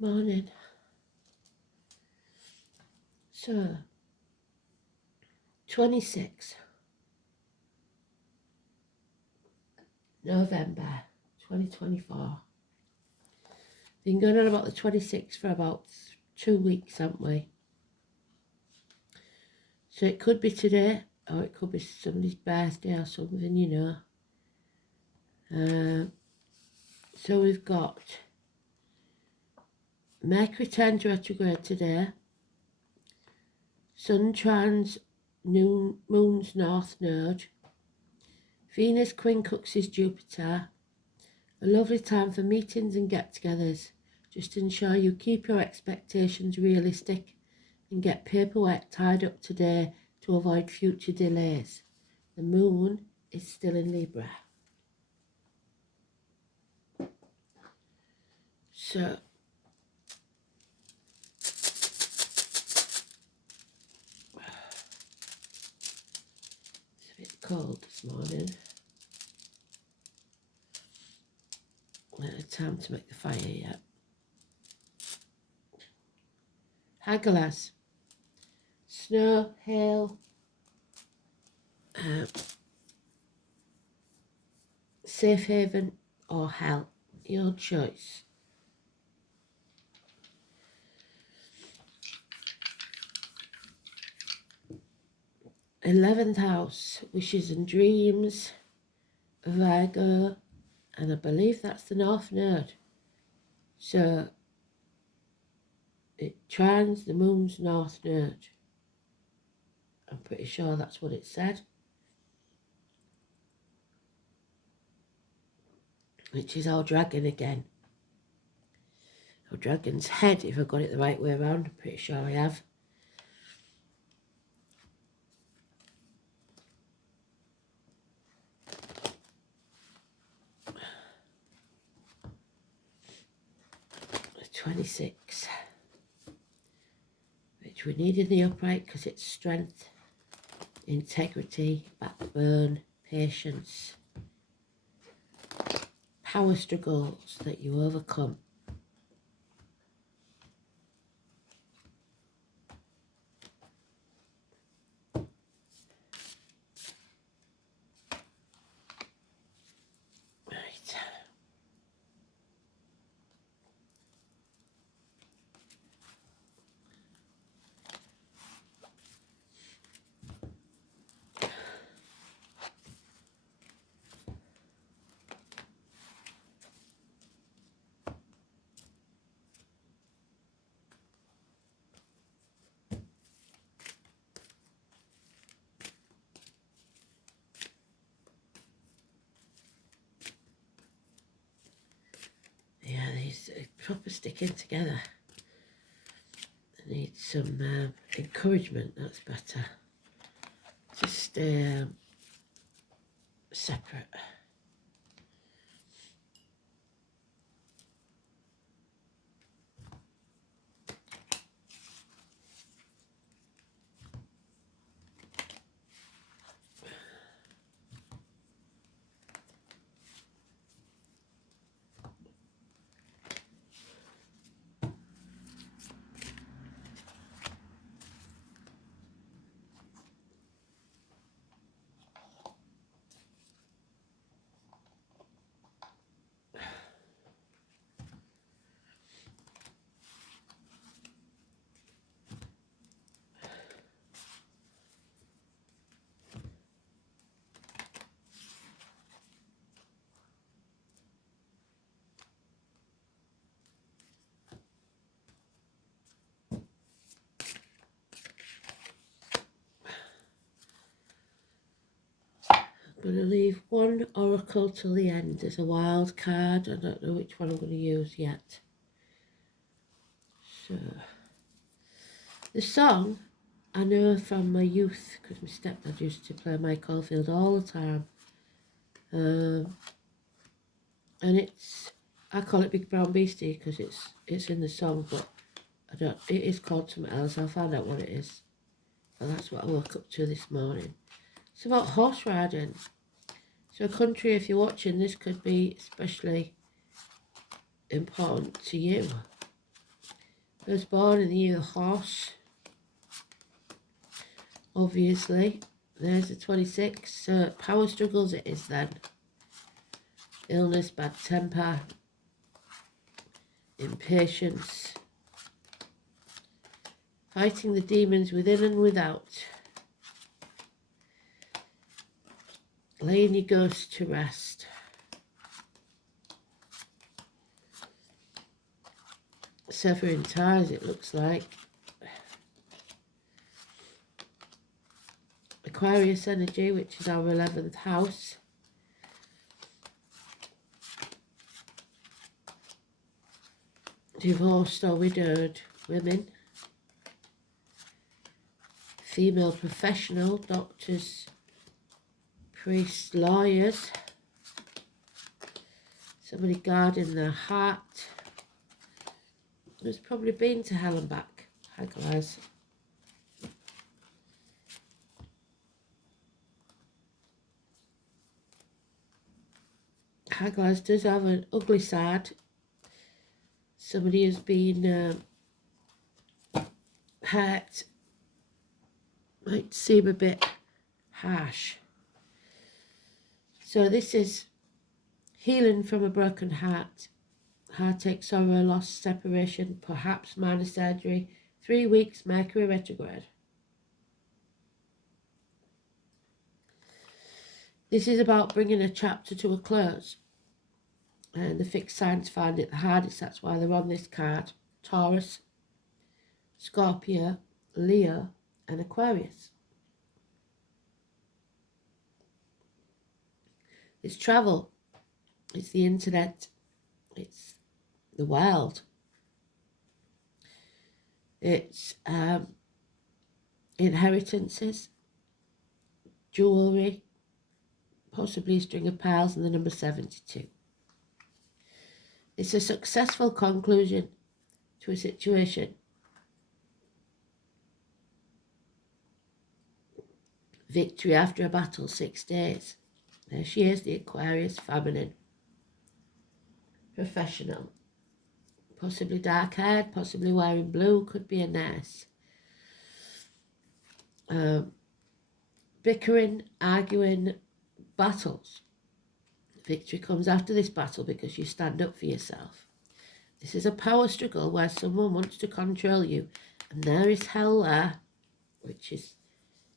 Morning. So, 26 November 2024. Been going on about the 26th for about 2 weeks, haven't we? So it could be today, or it could be somebody's birthday or something, you know. So we've got Mercury turns retrograde today, Sun trans Moon's North Node, Venus quincunxes Jupiter. A lovely time for meetings and get-togethers. Just ensure you keep your expectations realistic and get paperwork tied up today to avoid future delays. The moon is still in Libra. So, it's a bit cold this morning. Not had time to make the fire yet. Hagalaz. Snow, hail, safe haven or hell. Your choice. 11th house, wishes and dreams, Virgo, and I believe that's the North Node. So it trines the moon's North Node. I'm pretty sure that's what it said. Which is our dragon again. Our dragon's head, if I got it the right way around. I'm pretty sure I have. The 26. Which we need in the upright because it's strength, integrity, backbone, patience, power struggles that you overcome. Right. Yeah, these are proper sticking together. I need some encouragement, that's better. Just separate. I'm going to leave one oracle till the end as a wild card. I don't know which one I'm going to use yet. So, the song I know from my youth, because my stepdad used to play Mike Oldfield all the time. And I call it Big Brown Beastie because it's in the song, but it is called something else. I'll find out what it is. But that's what I woke up to this morning. It's about horse riding. So country, if you're watching, this could be especially important to you. I was born in the year of the horse, obviously. There's the 26. So power struggles it is then. Illness, bad temper, impatience. Fighting the demons within and without. Laying your ghost to rest. Severing ties, it looks like. Aquarius energy, which is our 11th house. Divorced or widowed women. Female professional, doctors, priests, lawyers. Somebody guarding their heart. Who's probably been to hell and back. Hi guys. Hi guys does have an ugly side. Somebody has been hurt. Might seem a bit harsh. So this is healing from a broken heart. Heartache, sorrow, loss, separation, perhaps minor surgery. 3 weeks, Mercury retrograde. This is about bringing a chapter to a close. And the fixed signs find it the hardest. That's why they're on this card. Taurus, Scorpio, Leo, and Aquarius. It's travel. It's the internet. It's the world. It's inheritances, jewellery, possibly a string of pearls, and the number 72. It's a successful conclusion to a situation. Victory after a battle, 6 days. There she is, the Aquarius, feminine. Professional. Possibly dark haired, possibly wearing blue, could be a nurse. Bickering, arguing, battles. Victory comes after this battle because you stand up for yourself. This is a power struggle where someone wants to control you. And there is hell there, which is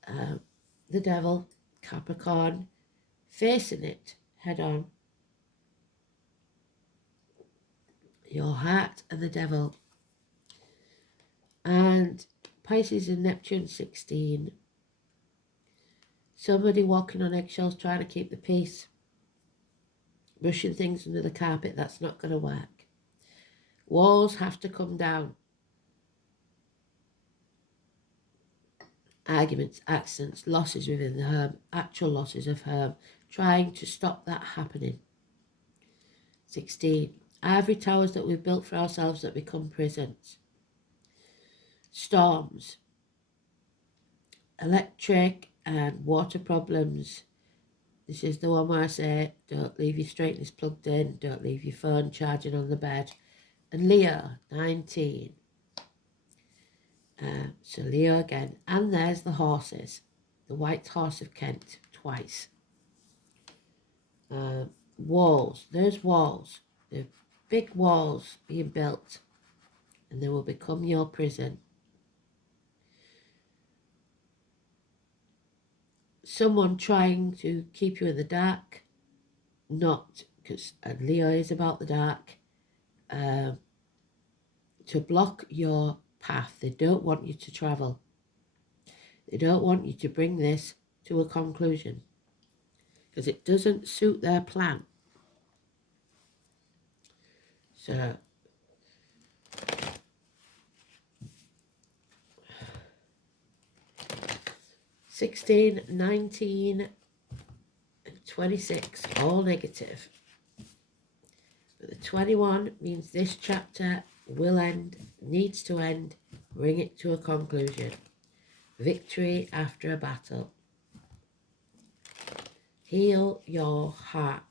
the devil, Capricorn, facing it head on. Your heart and the devil. And Pisces and Neptune 16. Somebody walking on eggshells trying to keep the peace. Brushing things under the carpet, that's not going to work. Walls have to come down. Arguments, accidents, losses within the home, actual losses of home, trying to stop that happening. 16. Ivory towers that we've built for ourselves that become prisons. Storms. Electric and water problems. This is the one where I say, don't leave your straighteners plugged in, don't leave your phone charging on the bed. And Leo, 19. So Leo again. And there's the horses. The White Horse of Kent, twice. Walls. There's walls. The big walls being built. And they will become your prison. Someone trying to keep you in the dark. Not, because Leo is about the dark. To block your path. They don't want you to travel. They don't want you to bring this to a conclusion because it doesn't suit their plan. So, (16, 19, and 26, all negative. But the 21 means this chapter will end, needs to end, bring it to a conclusion. Victory after a battle. Heal your heart.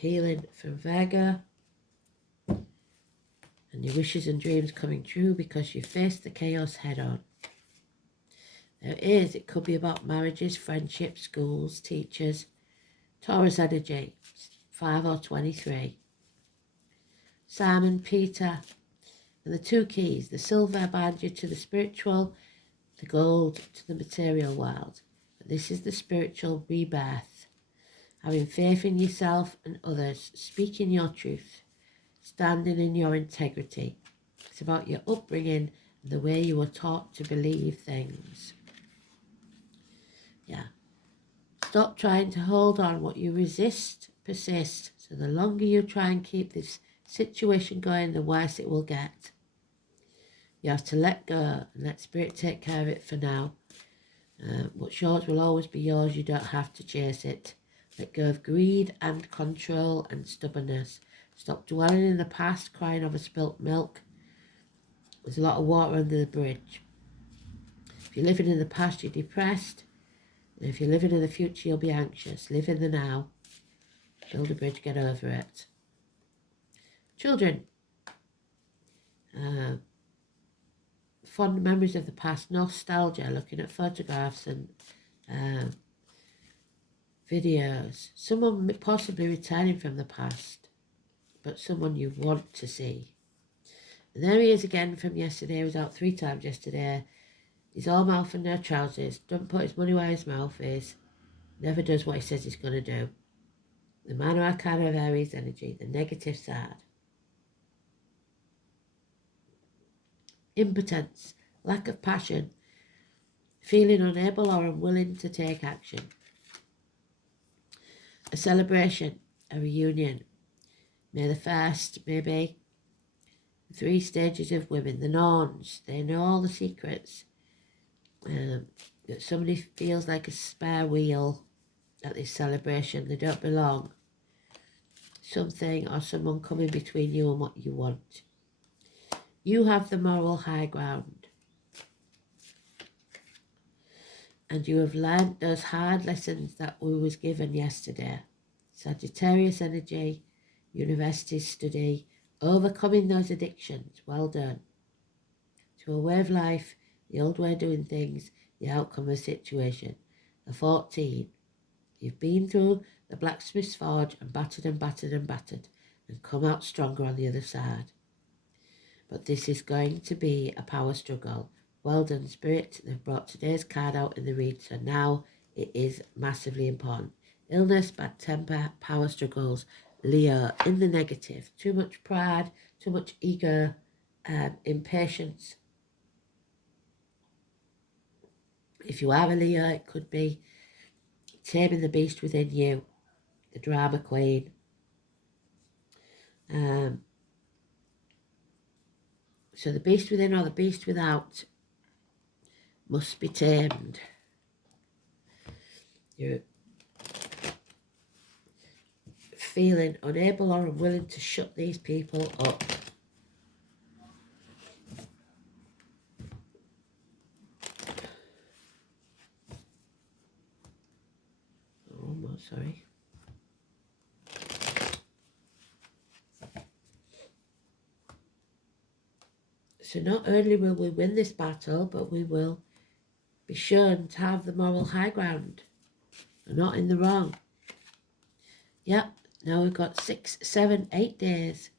healing from Virgo. And your wishes and dreams coming true because you faced the chaos head on. It could be about marriages, friendships, schools, teachers. Taurus energy, 5 or 23. Simon, Peter, and the two keys. The silver bind you to the spiritual, the gold to the material world. This is the spiritual rebirth. Having faith in yourself and others, speaking your truth, standing in your integrity. It's about your upbringing and the way you were taught to believe things. Yeah. Stop trying to hold on. What you resist, persist. So the longer you try and keep this situation going, the worse it will get. You have to let go and let spirit take care of it for now. What's yours will always be yours. You don't have to chase it. Let go of greed and control and stubbornness. Stop dwelling in the past, crying over spilt milk. There's a lot of water under the bridge. If you're living in the past, you're depressed. And if you're living in the future, you'll be anxious. Live in the now. Build a bridge, get over it. Children. Fond memories of the past, nostalgia, looking at photographs and videos. Someone possibly returning from the past, but someone you want to see. And there he is again from yesterday. He was out 3 times yesterday. He's all mouth and no trousers. Doesn't put his money where his mouth is. Never does what he says he's going to do. The minor arcana of Aries energy, the negative side. Impotence, lack of passion, feeling unable or unwilling to take action. A celebration, a reunion. May the 1st, maybe. 3 stages of women, the Norns, they know all the secrets. That somebody feels like a spare wheel at this celebration. They don't belong. Something or someone coming between you and what you want. You have the moral high ground. And you have learned those hard lessons that we was given yesterday. Sagittarius energy, university study, overcoming those addictions. Well done. To a way of life, the old way of doing things, the outcome of a situation. The 14. You've been through the blacksmith's forge and battered and battered and battered and come out stronger on the other side. But this is going to be a power struggle. Well done, Spirit. They've brought today's card out in the read, so now it is massively important. Illness, bad temper, power struggles. Leo, in the negative. Too much pride, too much ego, impatience. If you are a Leo, it could be taming the beast within you, the drama queen. So the beast within or the beast without must be tamed. You're feeling unable or unwilling to shut these people up. Oh, sorry. So not only will we win this battle, but we will be shown to have the moral high ground. We're not in the wrong. Yep, now we've got 6, 7, 8 days.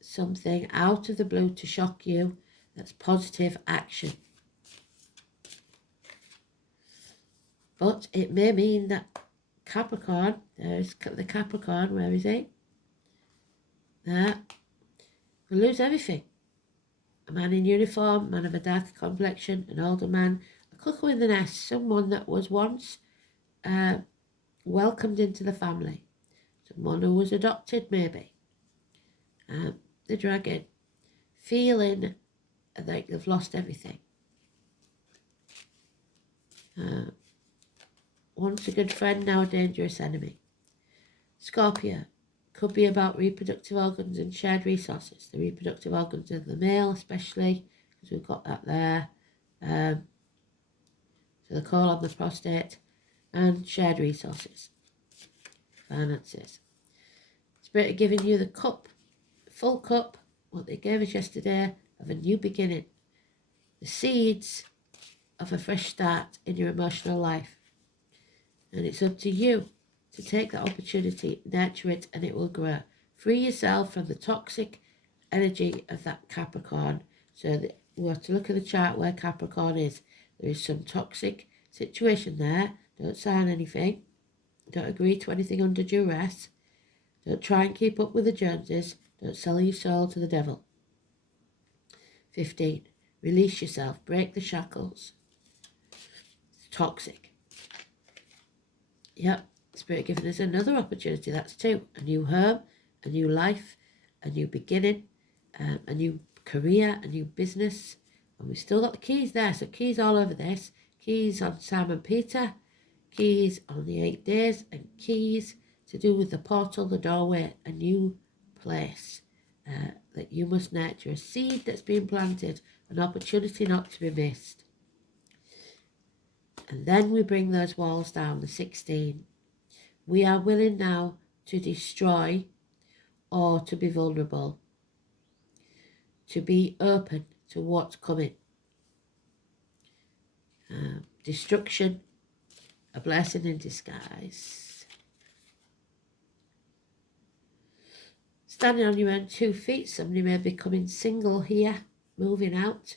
Something out of the blue to shock you. That's positive action. But it may mean that Capricorn, there's the Capricorn, where is he? There. We'll lose everything. A man in uniform, man of a dark complexion, an older man, a cuckoo in the nest, someone that was once welcomed into the family, someone who was adopted maybe. The dragon, feeling like they've lost everything. Once a good friend, now a dangerous enemy. Scorpio, could be about reproductive organs and shared resources. The reproductive organs of the male especially, because we've got that there. So the colon, the prostate, and shared resources. Finances. Spirit are giving you the cup, full cup, what they gave us yesterday, of a new beginning. The seeds of a fresh start in your emotional life. And it's up to you to take that opportunity, nurture it, and it will grow. Free yourself from the toxic energy of that Capricorn. So that we have to look at the chart where Capricorn is. There is some toxic situation there. Don't sign anything. Don't agree to anything under duress. Don't try and keep up with the Joneses. Don't sell your soul to the devil. 15. Release yourself. Break the shackles. It's toxic. Yep. Spirit giving us another opportunity. That's 2. A new home, a new life, a new beginning, a new career, a new business. And we've still got the keys there. So keys all over this. Keys on Simon Peter. Keys on the 8 days. And keys to do with the portal, the doorway, a new place that you must nurture. A seed that's been planted. An opportunity not to be missed. And then we bring those walls down, the 16. We are willing now to destroy or to be vulnerable, to be open to what's coming. Destruction, a blessing in disguise. Standing on your own 2 feet, somebody may be becoming single here, moving out,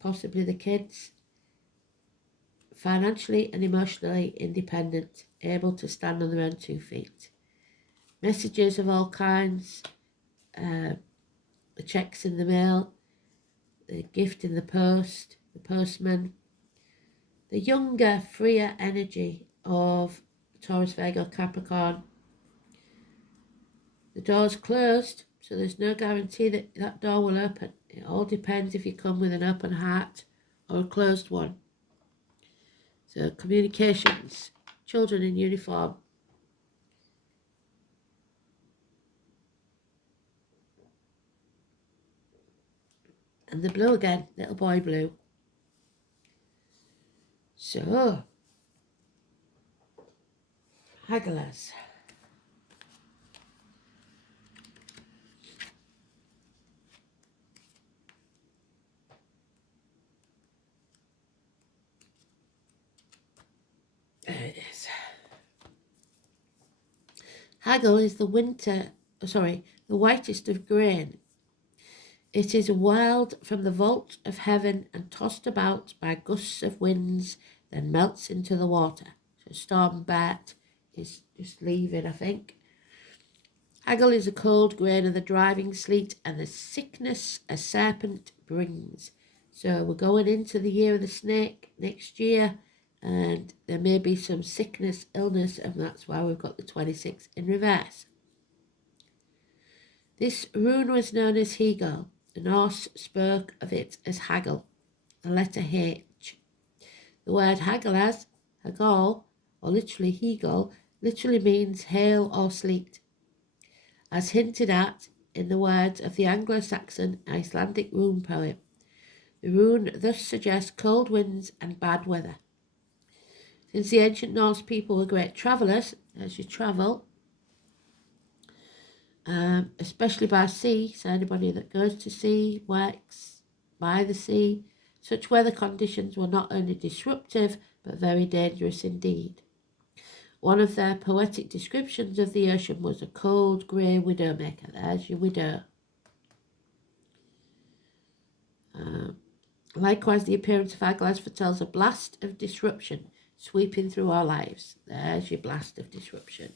possibly the kids. Financially and emotionally independent, able to stand on their own 2 feet. Messages of all kinds, the checks in the mail, the gift in the post, the postman. The younger, freer energy of Taurus, Virgo, Capricorn. The door's closed, so there's no guarantee that that door will open. It all depends if you come with an open heart or a closed one. So communications, children in uniform. And the blue again, little boy blue. So, hagglers. There it is. Haggle is the whitest of grain. It is whirled from the vault of heaven and tossed about by gusts of winds, then melts into the water. So Storm Bert is just leaving, I think. Haggle is a cold grain of the driving sleet and the sickness a serpent brings. So we're going into the year of the snake next year, and there may be some sickness, illness, and that's why we've got the 26 in reverse. This rune was known as Hegel. The Norse spoke of it as haggle, the letter H. The word hagel, or literally Hegel, literally means hail or sleet, as hinted at in the words of the Anglo-Saxon Icelandic rune poem. The rune thus suggests cold winds and bad weather. Since the ancient Norse people were great travellers, as you travel, especially by sea, so anybody that goes to sea, works by the sea, such weather conditions were not only disruptive, but very dangerous indeed. One of their poetic descriptions of the ocean was a cold, grey widowmaker. There's your widow. Likewise, the appearance of Aglas foretells a blast of disruption sweeping through our lives. There's your blast of disruption.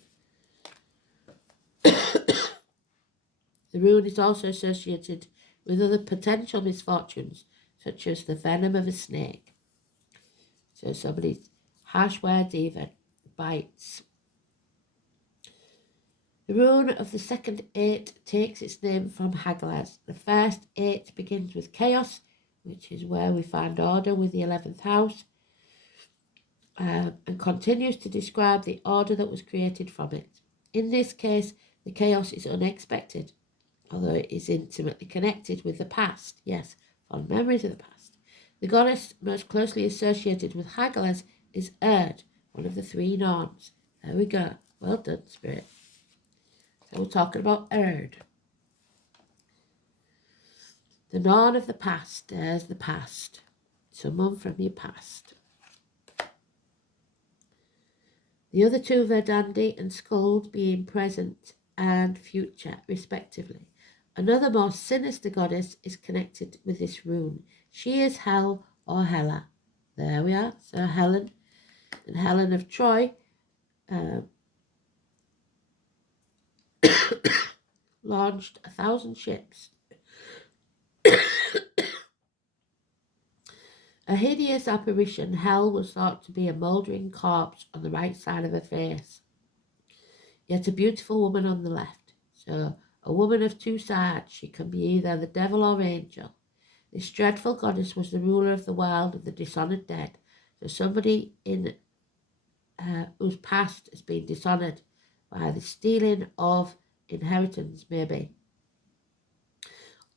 The rune is also associated with other potential misfortunes, such as the venom of a snake. So somebody's harsh words even, bites. The rune of the second 8 takes its name from Haglas. The first 8 begins with chaos, which is where we find order with the 11th house, and continues to describe the order that was created from it. In this case, the chaos is unexpected, although it is intimately connected with the past. Yes, fond memories of the past. The goddess most closely associated with Haglas is Erd, one of the 3 Norns. There we go. Well done, Spirit. we're talking about Erd. The Norn of the past, there's the past. Someone from your past. The other two, Verdandi and Skuld, being present and future, respectively. Another more sinister goddess is connected with this rune. She is Hel or Hela. There we are. So Helen and Helen of Troy launched 1,000 ships. A hideous apparition, Hel was thought to be a mouldering corpse on the right side of her face, yet a beautiful woman on the left. So a woman of two sides, she can be either the devil or angel. This dreadful goddess was the ruler of the world of the dishonoured dead. So somebody in whose past has been dishonoured by the stealing of inheritance, maybe,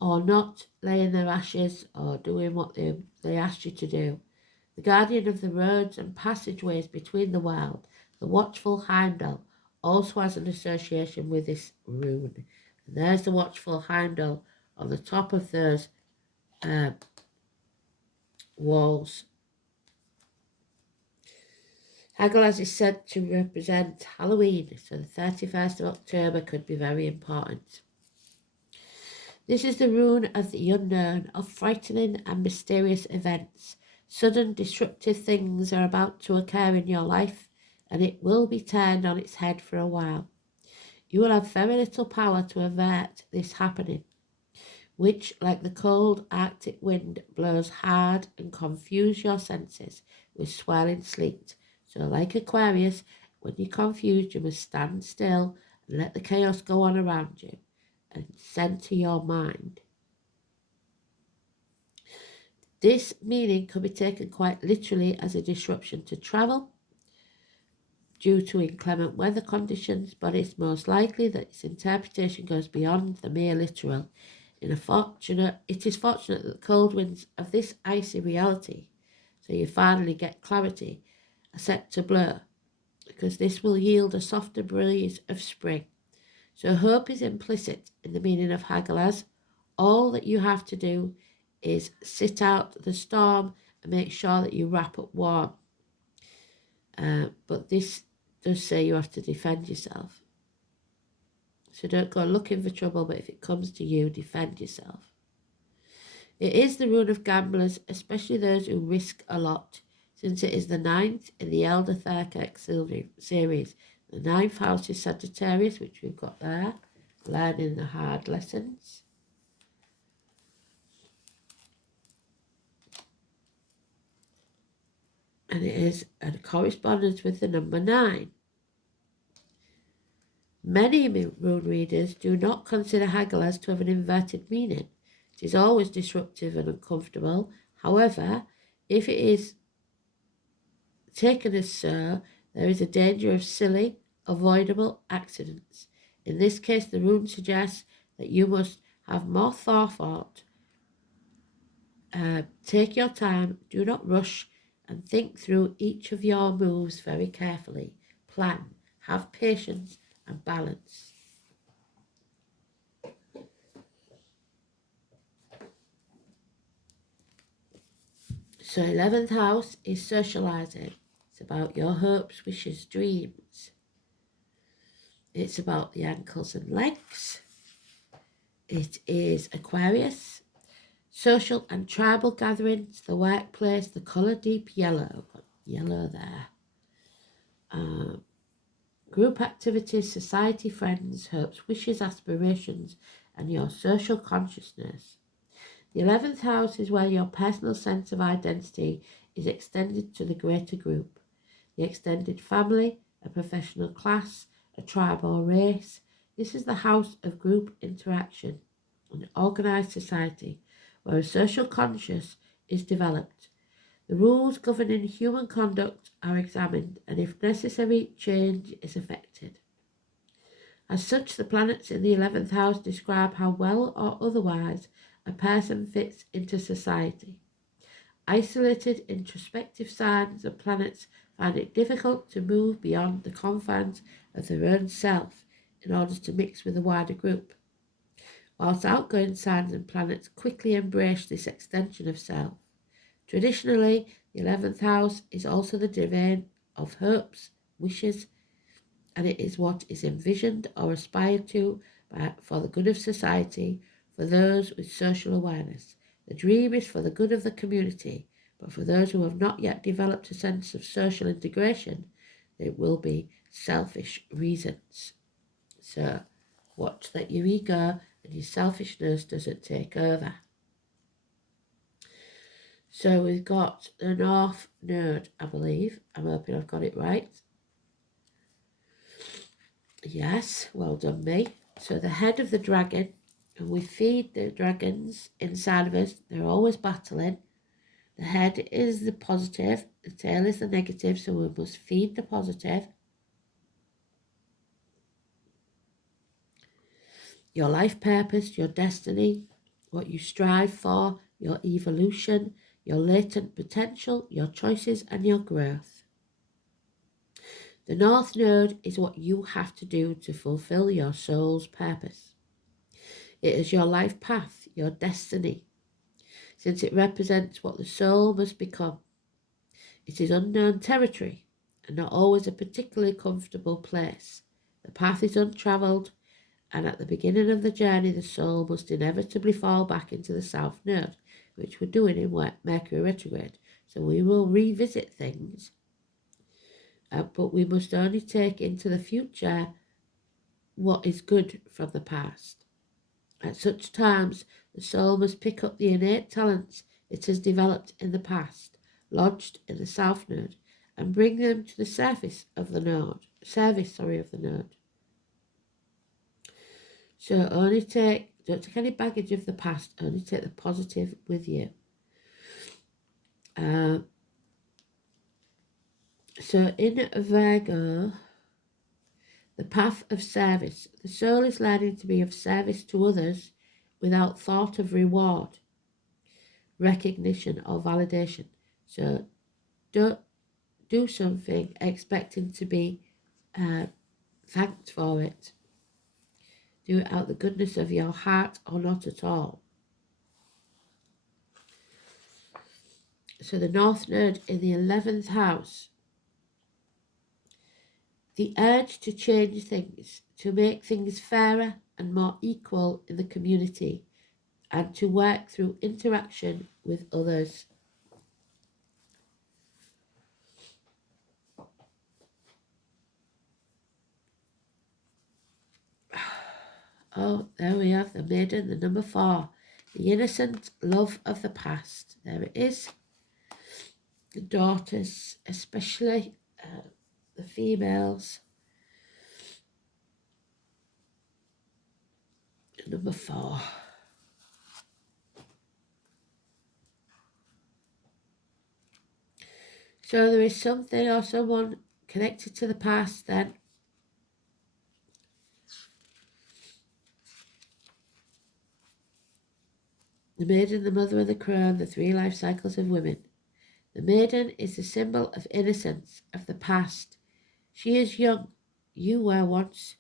or not laying their ashes or doing what they asked you to do. The guardian of the roads and passageways between the world, the watchful Heimdall, also has an association with this rune. And there's the watchful Heimdall on the top of those walls. Hagalaz is said to represent Halloween, so the 31st of October could be very important. This is the rune of the unknown, of frightening and mysterious events. Sudden disruptive things are about to occur in your life, and it will be turned on its head for a while. You will have very little power to avert this happening, which, like the cold Arctic wind, blows hard and confuse your senses with swirling sleet. So like Aquarius, when you're confused, you must stand still and let the chaos go on around you and centre your mind. This meaning can be taken quite literally as a disruption to travel due to inclement weather conditions, but it's most likely that its interpretation goes beyond the mere literal. It is fortunate that the cold winds of this icy reality, so you finally get clarity, are set to blow, because this will yield a softer breeze of spring. So hope is implicit in the meaning of Hagalaz. All that you have to do is sit out the storm and make sure that you wrap up warm. But this does say you have to defend yourself. So don't go looking for trouble, but if it comes to you, defend yourself. It is the rune of gamblers, especially those who risk a lot, since it is the 9th in the Elder Therkirk series. The 9th house is Sagittarius, which we've got there, learning the hard lessons. And it is a correspondence with the number 9. Many rune readers do not consider Hagalaz to have an inverted meaning. It is always disruptive and uncomfortable. However, if it is taken as so, there is a danger of silly, avoidable accidents. In this case, the rune suggests that you must have more forethought. Take your time, do not rush, and think through each of your moves very carefully. Plan, have patience and balance. So 11th house is socializing. It's about your hopes, wishes, dreams. It's about the ankles and legs. It is Aquarius. Social and tribal gatherings, the workplace, the colour deep yellow. Yellow there. Group activities, society, friends, hopes, wishes, aspirations, and your social consciousness. The 11th house is where your personal sense of identity is extended to the greater group, the extended family, a professional class, a tribe or race. This is the house of group interaction, an organised society, where a social conscious is developed. The rules governing human conduct are examined, and if necessary, change is effected. As such, the planets in the 11th house describe how well or otherwise a person fits into society. Isolated, introspective signs and planets find it difficult to move beyond the confines of their own self in order to mix with a wider group, whilst outgoing signs and planets quickly embrace this extension of self. Traditionally, the 11th house is also the domain of hopes, wishes, and it is what is envisioned or aspired to for the good of society, for those with social awareness. The dream is for the good of the community, but for those who have not yet developed a sense of social integration, it will be selfish reasons. So watch that your ego and your selfishness doesn't take over. So we've got the North Node, I believe. I'm hoping I've got it right. Yes, well done me. So the head of the dragon, and we feed the dragons inside of us. They're always battling. The head is the positive, the tail is the negative, so we must feed the positive. Your life purpose, your destiny, what you strive for, your evolution, your latent potential, your choices and your growth. The North Node is what you have to do to fulfill your soul's purpose. It is your life path, your destiny, since it represents what the soul must become. It is unknown territory and not always a particularly comfortable place. The path is untravelled, and at the beginning of the journey, the soul must inevitably fall back into the South Node, which we're doing in Mercury retrograde. So we will revisit things, but we must only take into the future what is good from the past. At such times, the soul must pick up the innate talents it has developed in the past, lodged in the South Node, and bring them to the service of the node. So don't take any baggage of the past, only take the positive with you. So in Virgo, the path of service. The soul is learning to be of service to others without thought of reward, recognition or validation. So don't do something expecting to be thanked for it. Do it out the goodness of your heart or not at all. So the North Node in the 11th house. The urge to change things, to make things fairer and more equal in the community, and to work through interaction with others. Oh, there we have the maiden, the number 4. The innocent love of the past. There it is. The daughters, especially the females. Number 4. So there is something or someone connected to the past then. The maiden, the mother of the crown, the 3 life cycles of women. The maiden is the symbol of innocence, of the past. She is young, you were once,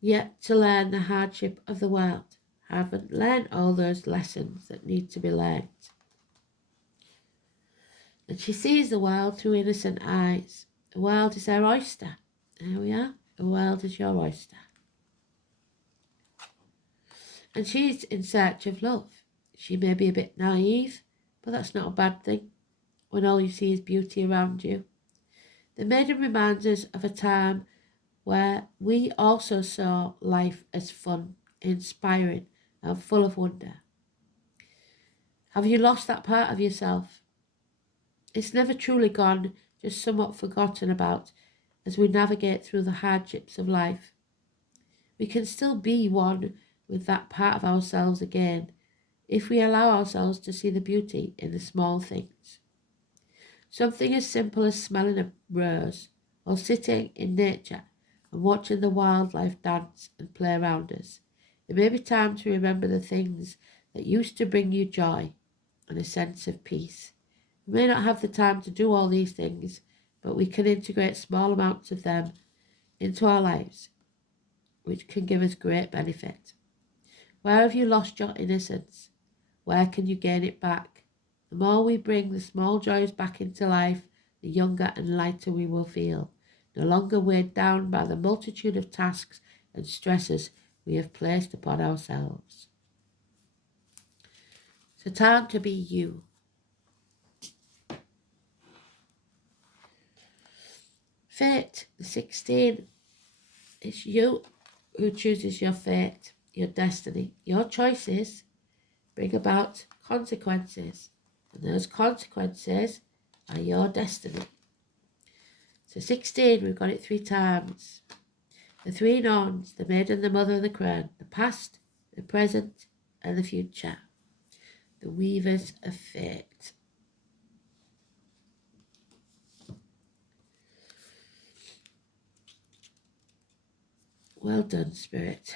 yet to learn the hardship of the world. Haven't learned all those lessons that need to be learned. And she sees the world through innocent eyes. The world is her oyster. There we are. The world is your oyster. And she's in search of love. She may be a bit naive, but that's not a bad thing when all you see is beauty around you. The maiden reminds us of a time where we also saw life as fun, inspiring, and full of wonder. Have you lost that part of yourself? It's never truly gone, just somewhat forgotten about as we navigate through the hardships of life. We can still be one with that part of ourselves again if we allow ourselves to see the beauty in the small things. Something as simple as smelling a rose or sitting in nature and watching the wildlife dance and play around us. It may be time to remember the things that used to bring you joy and a sense of peace. We may not have the time to do all these things, but we can integrate small amounts of them into our lives. which can give us great benefit. Where have you lost your innocence? Where can you gain it back? The more we bring the small joys back into life, the younger and lighter we will feel, no longer weighed down by the multitude of tasks and stresses we have placed upon ourselves. It's time to be you. Fate, the 16, it's you who chooses your fate, your destiny. Your choices bring about consequences, and those consequences are your destiny. So 16, we've got it 3 times. The 3 norns, the maiden, the mother, and the crown, the past, the present, and the future. The weavers of fate. Well done, Spirit.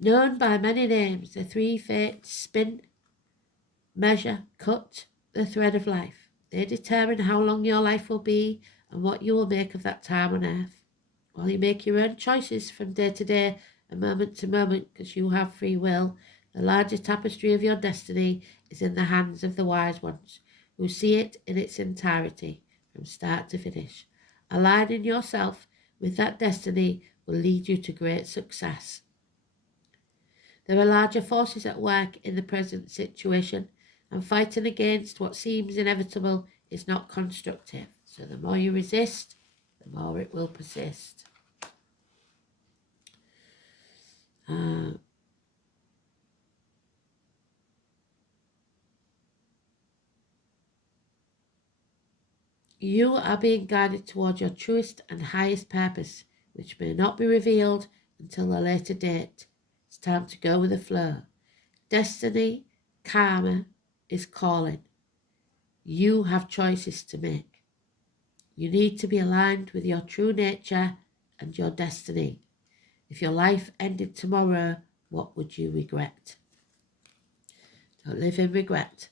Known by many names, the 3 fates spin, measure, cut the thread of life. They determine how long your life will be and what you will make of that time on earth. While you make your own choices from day to day and moment to moment, because you have free will, the larger tapestry of your destiny is in the hands of the wise ones, who see it in its entirety, from start to finish. Aligning yourself with that destiny will lead you to great success. There are larger forces at work in the present situation, and fighting against what seems inevitable is not constructive. So the more you resist, the more it will persist. You are being guided towards your truest and highest purpose, which may not be revealed until a later date. It's time to go with the flow. Destiny, karma is calling. You have choices to make. You need to be aligned with your true nature and your destiny. If your life ended tomorrow, what would you regret? Don't live in regret.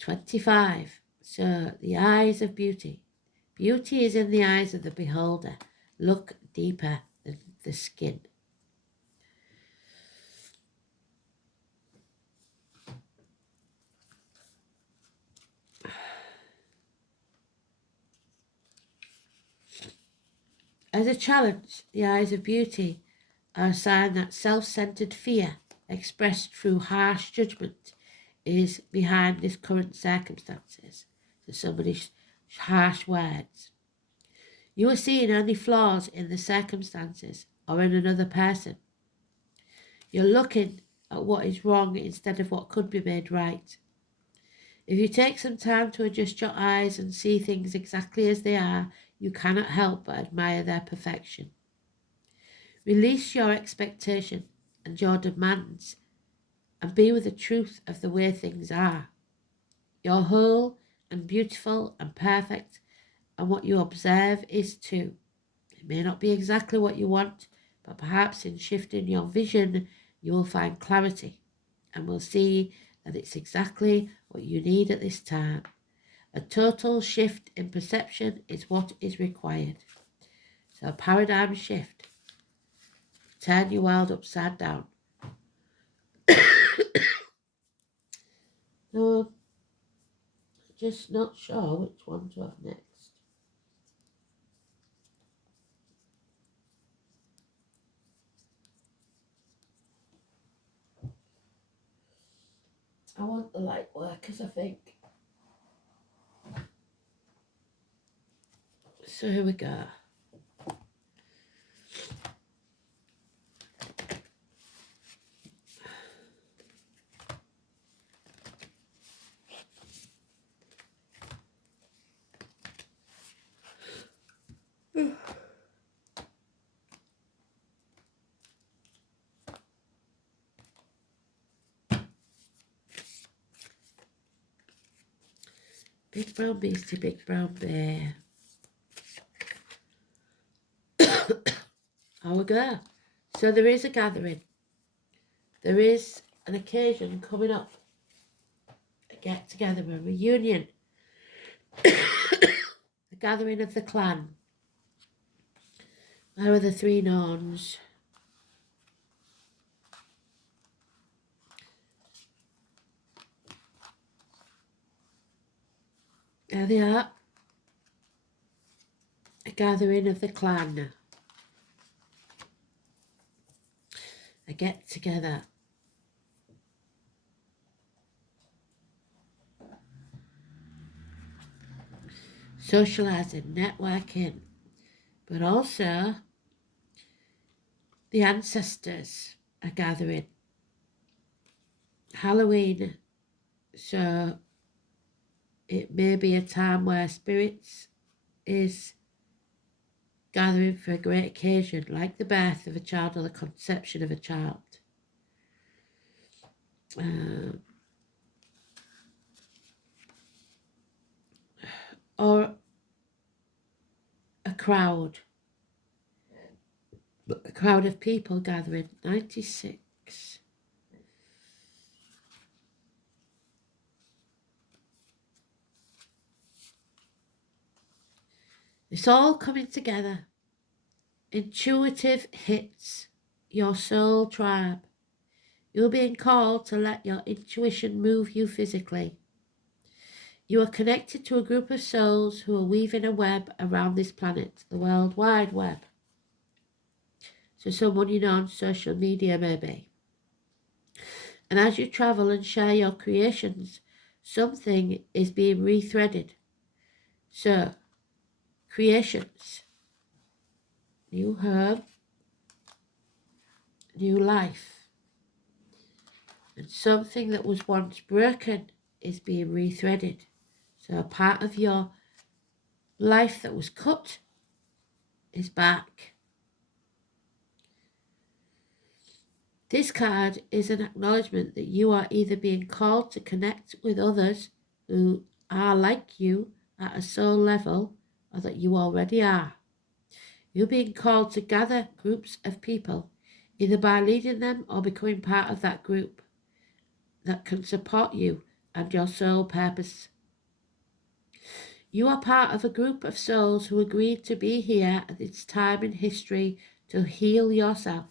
$25. So, the eyes of beauty. Beauty is in the eyes of the beholder. Look deeper than the skin. As a challenge, the eyes of beauty are a sign that self-centered fear, expressed through harsh judgment, is behind this current circumstances. So somebody's harsh words. You are seeing only flaws in the circumstances or in another person. You're looking at what is wrong instead of what could be made right. If you take some time to adjust your eyes and see things exactly as they are, you cannot help but admire their perfection. Release your expectation and your demands and be with the truth of the way things are. You're whole and beautiful and perfect, and what you observe is too. It may not be exactly what you want, but perhaps in shifting your vision, you will find clarity and will see that it's exactly what you need at this time. A total shift in perception is what is required. So a paradigm shift. Turn your world upside down. No, just not sure which one to have next. I want the light workers, I think. So here we go. Big brown beastie, big brown bear. How we go. So there is a gathering. There is an occasion coming up. A get together, a reunion. a gathering of the clan. Where are the three Norns? There they are. A gathering of the clan. A get together. Socialising, networking, but also the ancestors are gathering. Halloween, so it may be a time where spirits is gathering for a great occasion, like the birth of a child or the conception of a child. Or a crowd of people gathering. 96. It's all coming together. Intuitive hits your soul tribe. You're being called to let your intuition move you physically. You are connected to a group of souls who are weaving a web around this planet, the World Wide Web. So someone you know on social media maybe. And as you travel and share your creations, something is being rethreaded. So, creations, new home, new life. And something that was once broken is being rethreaded. So a part of your life that was cut is back. This card is an acknowledgement that you are either being called to connect with others who are like you at a soul level, or that you already are. You're being called to gather groups of people, either by leading them or becoming part of that group that can support you and your soul purpose. You are part of a group of souls who agreed to be here at this time in history to heal yourself,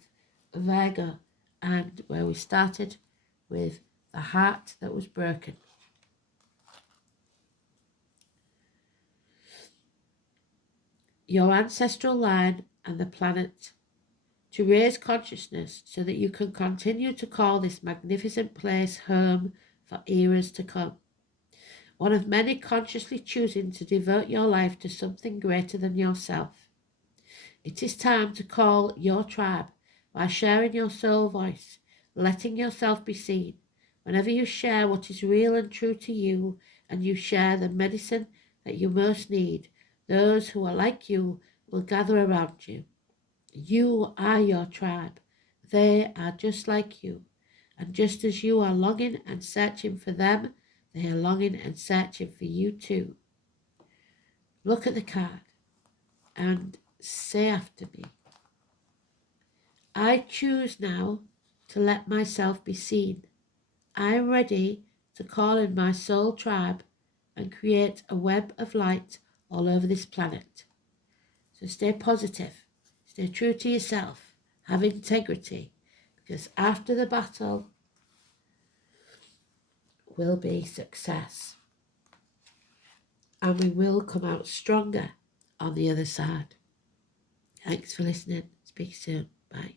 Virgo, and where we started with the heart that was broken. Your ancestral line and the planet, to raise consciousness so that you can continue to call this magnificent place home for eras to come. One of many consciously choosing to devote your life to something greater than yourself. It is time to call your tribe by sharing your soul voice, letting yourself be seen. Whenever you share what is real and true to you, and you share the medicine that you most need, those who are like you will gather around you. You are your tribe. They are just like you. And just as you are longing and searching for them, they are longing and searching for you too. Look at the card and say after me. I choose now to let myself be seen. I am ready to call in my soul tribe and create a web of light all over this planet. So stay positive, stay true to yourself, have integrity, because after the battle will be success. And we will come out stronger on the other side. Thanks for listening. Speak soon. Bye.